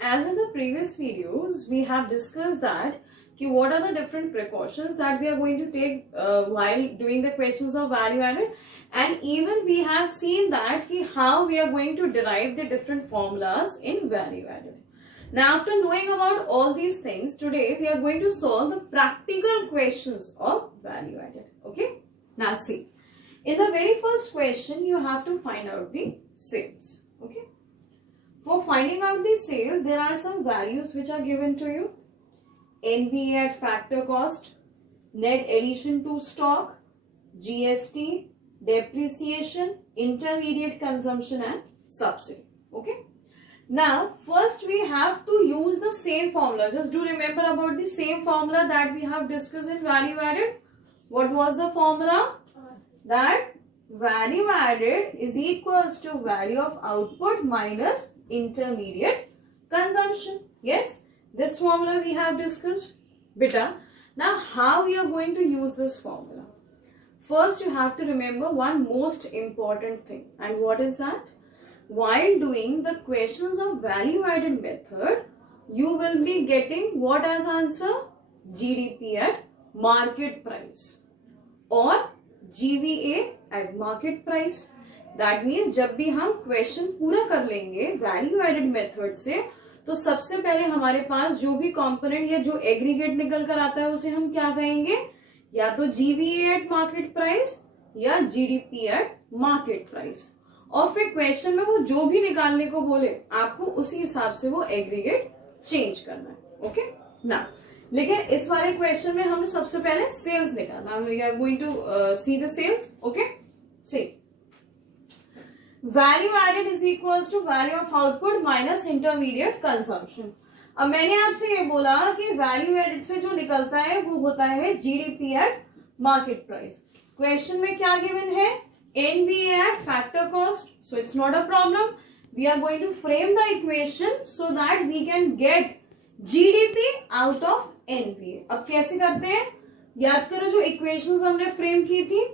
as in the previous videos, we have discussed that what are the different precautions that we are going to take while doing the questions of value added, and even we have seen that how we are going to derive the different formulas in value added. Now, after knowing about all these things, today we are going to solve the practical questions of value added. Okay. Now see, in the very first question, you have to find out the sales. Okay. For finding out the sales, there are some values which are given to you. NVA at factor cost, net addition to stock, GST, depreciation, intermediate consumption and subsidy. Okay. Now, first we have to use the same formula. Just do remember about the same formula that we have discussed in value added. What was the formula? That value added is equals to value of output minus intermediate consumption. Yes, this formula we have discussed. Beta, now how you are going to use this formula? First, you have to remember one most important thing. And what is that? While doing the questions of value added method, you will be getting what as answer? GDP at market price or GVA at market price. That means जब भी हम question पूरा कर लेंगे value added method से, तो सबसे पहले हमारे पास जो भी कंपोनेंट या जो एग्रीगेट निकल कर आता है उसे हम क्या कहेंगे? या तो GVA एट मार्केट प्राइस या GDP एट मार्केट प्राइस। और फिर क्वेश्चन में वो जो भी निकालने को बोले आपको उसी हिसाब से वो एग्रीगेट चेंज करना है। ओके ना, लेकिन इस वाले क्वेश्चन में हमें सबसे पहले सेल्स निकालना। We are going to see the sales. Okay, see value added is equals to value of output minus intermediate consumption. अब मैंने आपसे ये बोला कि वैल्यू एडेड से जो निकलता है वो होता है GDP at market price. Question में क्या गिवन है? NVA at factor cost. So it's not a problem. We are going to frame the equation so that we can get GDP out of NVA. अब कैसे करते हैं? याद करो जो इक्वेशंस हमने फ्रेम की थी,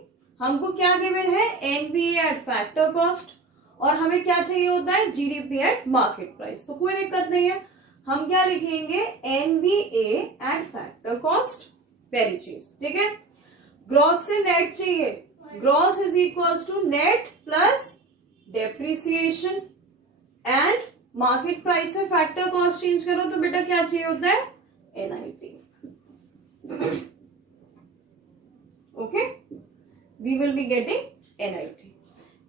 हमको क्या गिवन है? NVA at factor cost और हमें क्या चाहिए होता है? GDP at market price। तो कोई दिक्कत नहीं है, हम क्या लिखेंगे? NVA at factor cost, पहली चीज। ठीक है, ग्रॉस से नेट चाहिए। Gross is equals to net plus depreciation and market price से फैक्टर कॉस्ट चेंज करो तो बेटा क्या चाहिए होता है? NIT। Okay, we will be getting NIT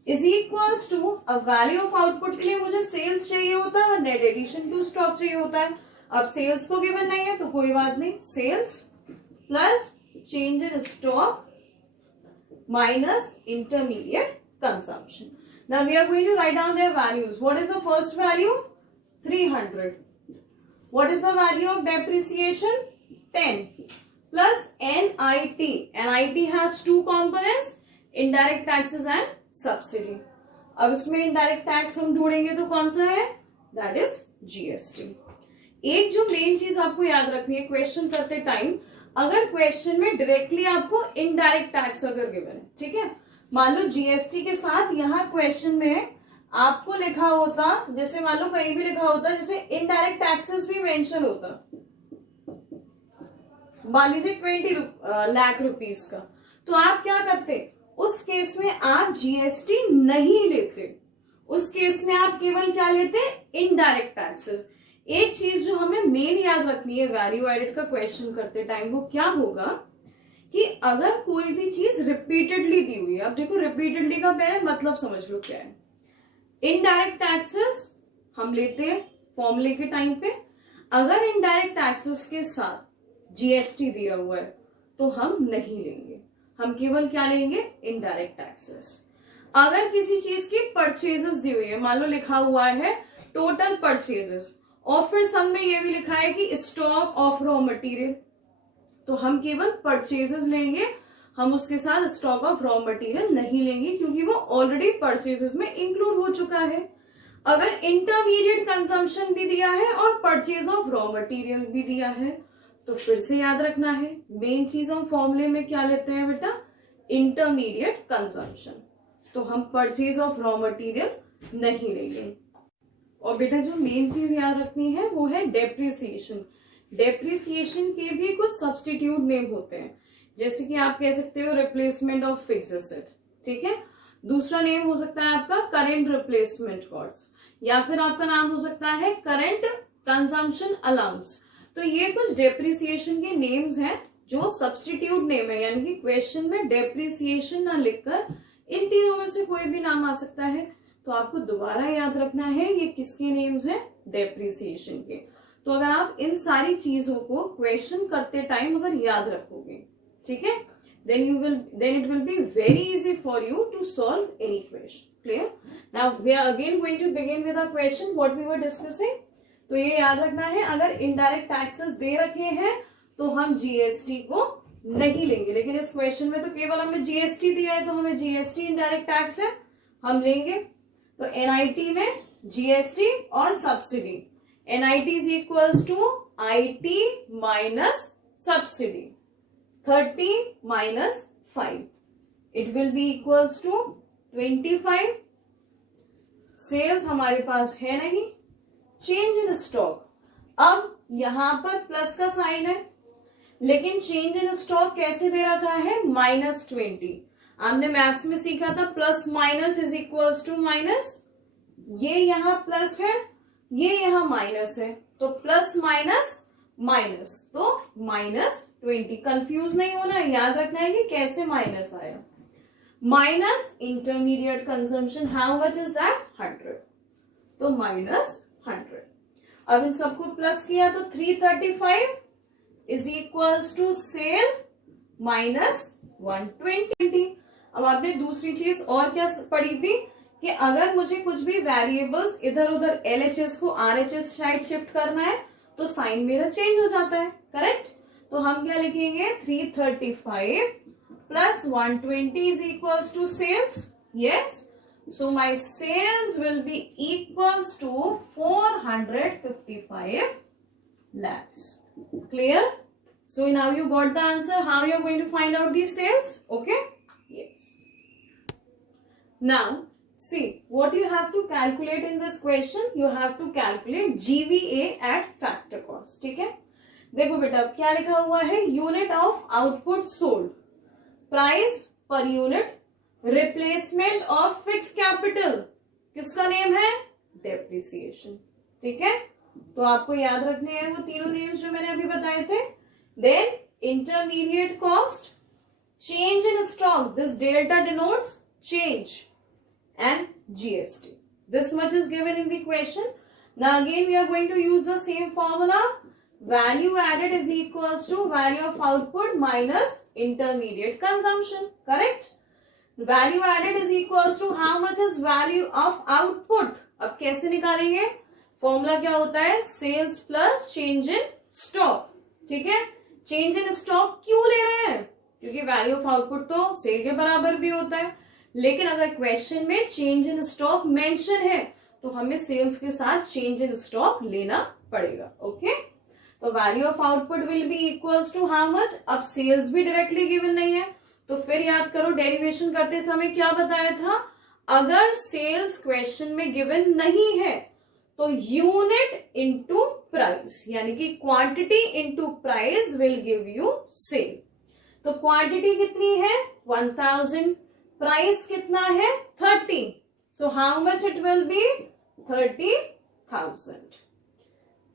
is equals to a value of output के लिए मुझे सेल्स चाहिए होता है और नेट एडिशन टू स्टॉक चाहिए होता है। अब सेल्स को गिवन नहीं है तो कोई बात नहीं, sales plus change in stock minus intermediate consumption. Now we are going to write down their values. What is the first value? 300. What is the value of depreciation? 10 plus NIT. NIT has two components, indirect taxes and subsidy. अब इसमें indirect tax हम ढूंढेंगे तो कौन सा है? That is GST. एक जो मेन चीज आपको याद रखनी है क्वेश्चन करते टाइम, अगर क्वेश्चन में डायरेक्टली आपको इनडायरेक्ट टैक्स अगर गिवन है, ठीक है, मान लो जीएसटी के साथ यहाँ क्वेश्चन में आपको लिखा होता, जैसे मान लो कहीं भी लिखा होता जैसे इनडायरेक्ट टैक्सेस भी मेंशन होता, मान लीजिए 20 लाख रुपीस का, तो आप क्या करते? उस केस में आप जीएसटी नहीं लेते, उस केस में आप केवल क्या लेते? Indirect taxes. एक चीज जो हमें मेन याद रखनी है वैल्यू एडेड का क्वेश्चन करते टाइम, वो क्या होगा कि अगर कोई भी चीज रिपीटेडली दी हुई है, अब देखो रिपीटेडली का पहले मतलब समझ लो क्या है। इनडायरेक्ट टैक्सेस हम लेते हैं फॉर्मूले के टाइम पे, अगर इनडायरेक्ट टैक्सेस के साथ जीएसटी दिया हुआ है तो हम नहीं लेंगे, हम केवल क्या लेंगे? Indirect taxes. अगर किसी चीज की परचेजेस दी हुई है, मान लो लिखा हुआ है टोटल परचेजेस और फिर संग में ये भी लिखा है कि स्टॉक ऑफ रॉ मटेरियल, तो हम केवल परचेजेस लेंगे, हम उसके साथ स्टॉक ऑफ रॉ मटेरियल नहीं लेंगे क्योंकि वो ऑलरेडी परचेजेस में इंक्लूड हो चुका है। अगर इंटरमीडिएट कंजम्पशन भी दिया है और परचेज ऑफ रॉ मटेरियल भी दिया है तो फिर से याद रखना है मेन चीज हम फॉर्मूले में क्या लेते हैं बेटा? Intermediate consumption. तो हम परचेज ऑफ रॉ मटेरियल नहीं लेंगे। और बेटा जो मेन चीज याद रखनी है वो है डेप्रिसिएशन। डेप्रिसिएशन के भी कुछ सब्स्टिट्यूट नेम होते हैं, जैसे कि आप कह सकते हो रिप्लेसमेंट ऑफ फिक्स एसेट, ठीक है। दूसरा नेम हो सकता है आपका करेंट रिप्लेसमेंट कॉस्ट, या फिर आपका नाम हो सकता है करेंट कंजम्पशन अलाउंस। तो ये कुछ डेप्रिसिएशन के नेम्स हैं जो सब्स्टिट्यूट नेम है, यानी कि क्वेश्चन में डेप्रिसिएशन ना लिखकर इन तीनों में से कोई भी नाम आ सकता है। तो आपको दोबारा याद रखना है ये किसके नेम्स हैं, डेप्रिसिएशन के। तो अगर आप इन सारी चीजों को क्वेश्चन करते टाइम अगर याद रखोगे, ठीक है, then it will be very easy for you to solve any question. Clear? Now we are again going to begin with our question what we were discussing. तो ये याद रखना है, अगर इनडायरेक्ट टैक्सेस दे रखे हैं तो हम जीएसटी को नहीं लेंगे, लेकिन इस क्वेश्चन में तो केवल हमें जीएसटी दिया है, तो हमें जीएसटी इनडायरेक्ट टैक्स है, हम लेंगे। तो एनआईटी में जीएसटी और subsidy, NIT is equals to IT minus subsidy, 30 minus 5, it will be equals to 25। Sales हमारे पास है नहीं, चेंज इन स्टॉक, अब यहां पर प्लस का साइन है, लेकिन चेंज इन स्टॉक कैसे दे रखा है, -20। आपने मैथ्स में सीखा था plus minus is equals to minus, ये यहां प्लस है, ये यहां माइनस है, तो प्लस माइनस माइनस, तो -20। कंफ्यूज नहीं होना है, याद रखना है कि कैसे माइनस आया। Minus intermediate consumption, how much is that, 100, तो -100। अब इन सबको प्लस किया तो 335 इज इक्वल्स टू सेल -120। अब आपने दूसरी चीज और क्या पढ़ी थी कि अगर मुझे कुछ भी वेरिएबल्स इधर उधर एलएचएस को आरएचएस साइड शिफ्ट करना है तो साइन मेरा चेंज हो जाता है, करेक्ट। तो हम क्या लिखेंगे, 335 plus 120 is equals to sales, yes, so my sales will be equals to 455 lakhs। Clear? So now you got the answer, how you are going to find out these sales, okay? Yes. Now see what you have to calculate in this question, you have to calculate GVA at factor cost, ठीक है। देखो बेटा क्या लिखा हुआ है, unit of output sold, price per unit, replacement of fix capital, किसका name है, डेप्रिसिएशन, ठीक है। तो आपको याद रखने हैं वो तीनों नेम्स जो मैंने अभी बताए थे। Then intermediate cost, change in stock, this delta denotes change, and GST. This much is given in the question. Now again we are going to use the same formula. Value added is equals to value of output minus intermediate consumption. Correct? Value added is equals to how much is value of output. अब कैसे निकालेंगे? Formula क्या होता है, sales plus change in stock, ठीक है। Change in stock क्यों ले रहे हैं, क्योंकि वैल्यू ऑफ आउटपुट तो सेल के बराबर भी होता है, लेकिन अगर क्वेश्चन में चेंज इन स्टॉक मेंशन है तो हमें सेल्स के साथ चेंज इन स्टॉक लेना पड़ेगा, ओके। तो value of output will be equals to how much, अब सेल्स भी डायरेक्टली गिवन नहीं है, तो फिर याद करो डेरिवेशन करते समय क्या बताया था, अगर सेल्स क्वेश्चन में गिवन नहीं है तो यूनिट इनटू प्राइस, यानी कि quantity into price will give you sale. तो क्वांटिटी कितनी है 1000, प्राइस कितना है 30, so how much it will be 30,000।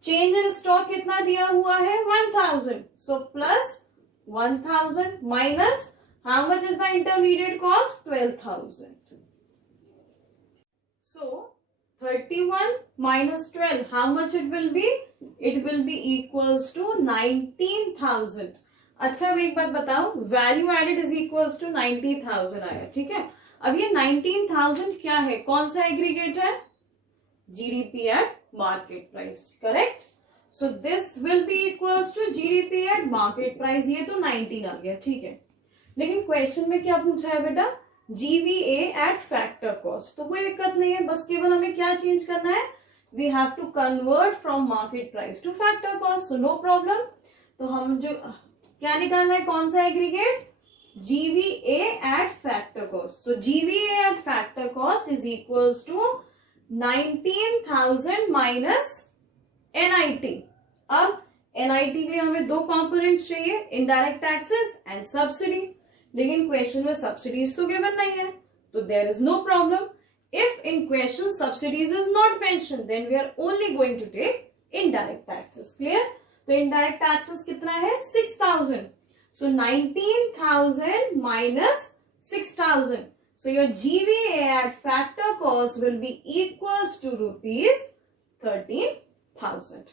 Change in stock कितना दिया हुआ है 1000, so plus 1000 minus how much is the intermediate cost 12,000, so 31 minus 12, how much it will be? It will be equals to 19,000। अच्छा अब एक बात बताओ, value added is equals to 90,000 आया, ठीक है। अब ये 19,000 क्या है, कौन सा एग्रीगेट है, GDP at market price, correct. So this will be equals to GDP at market price, ये तो 19 आ गया, ठीक है। लेकिन क्वेश्चन में क्या पूछा है बेटा, GVA एट फैक्टर कॉस्ट, तो कोई दिक्कत नहीं है, बस केवल हमें क्या चेंज करना है, we have to convert from market price to factor cost, so no problem. तो हम जो क्या निकालना है, कौन सा aggregate, GVA at factor cost, so GVA at factor cost is equals to 19,000 minus NIT. अब NIT के लिए हमें दो कंपोनेंट्स चाहिए, इनडायरेक्ट टैक्सेस एंड सब्सिडी. लेकिन क्वेश्चन में सब्सिडीज तो गिवन नहीं है, तो there is no problem. If in question subsidies is not mention, then we are only going to take indirect taxes. Clear? तो इनडायरेक्ट टैक्सेस कितना है? 6,000. So 19,000 minus 6,000. So your GVA at factor cost will be equals to rupees 13,000.